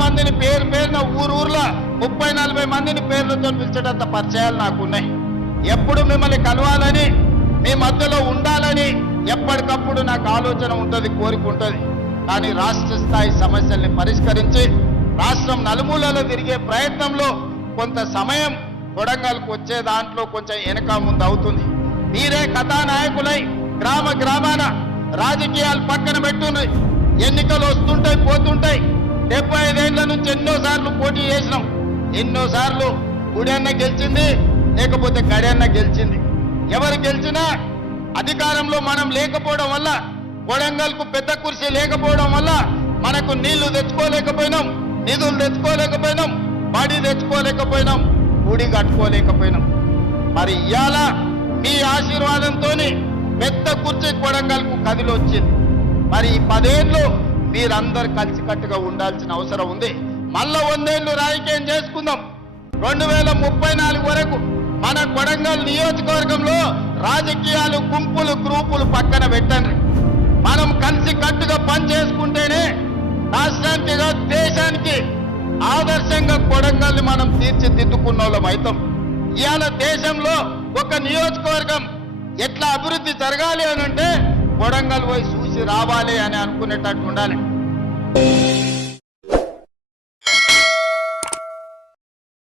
మందిని పేరున ఊర్లో 30-40 మందిని పేర్లతో పిలిచేటంత పరిచయాలు నాకున్నాయి. ఎప్పుడు మిమ్మల్ని కలవాలని, మీ మధ్యలో ఉండాలని ఎప్పటికప్పుడు నాకు ఆలోచన ఉంటుంది, కోరిక ఉంటుంది. కానీ రాష్ట్ర స్థాయి సమస్యల్ని పరిష్కరించి రాష్ట్రం నలుమూలలో తిరిగే ప్రయత్నంలో కొంత సమయం కొడంగల్కు వచ్చే దాంట్లో కొంచెం వెనక ముందు అవుతుంది. మీరే కథానాయకులై గ్రామాన రాజకీయాలు పక్కన పెట్టున్నాయి. ఎన్నికలు వస్తుంటాయి, పోతుంటాయి. 75 ఏళ్ల నుంచి ఎన్నోసార్లు పోటీ చేసినాం. ఎన్నోసార్లు గుడన్న గెలిచింది, లేకపోతే గడన్న గెలిచింది. ఎవరు గెలిచినా అధికారంలో మనం లేకపోవడం వల్ల, కొడంగల్కు పెద్ద కుర్చీ లేకపోవడం వల్ల మనకు నీళ్లు తెచ్చుకోలేకపోయినాం, నిధులు తెచ్చుకోలేకపోయినాం, బడి తెచ్చుకోలేకపోయినాం, గుడి కట్టుకోలేకపోయినాం. మరి ఇవాళ మీ ఆశీర్వాదంతో పెద్ద కుర్చీ కొడంగల్కు కదిలొచ్చింది. మరి ఈ 10 ఏళ్ళు మీరందరూ కలిసికట్టుగా ఉండాల్సిన అవసరం ఉంది. మళ్ళా 100 ఏళ్ళు రాజకీయం చేసుకుందాం. 2034 వరకు మన కొడంగల్ నియోజకవర్గంలో రాజకీయాలు, గుంపులు, గ్రూపులు పక్కన పెట్టండి. మనం కలిసి కట్టుగా పని చేసుకుంటేనే రాష్ట్రానికి, దేశానికి ఆదర్శంగా కొడంగల్ని మనం తీర్చిదిద్దుకున్న వాళ్ళం అవుతాం. ఇవాళ దేశంలో ఒక నియోజకవర్గం ఎట్లా అభివృద్ధి జరగాలి అని అంటే కొడంగల్ పోయి చూసి రావాలి అని అనుకునేటట్టు ఉండాలి.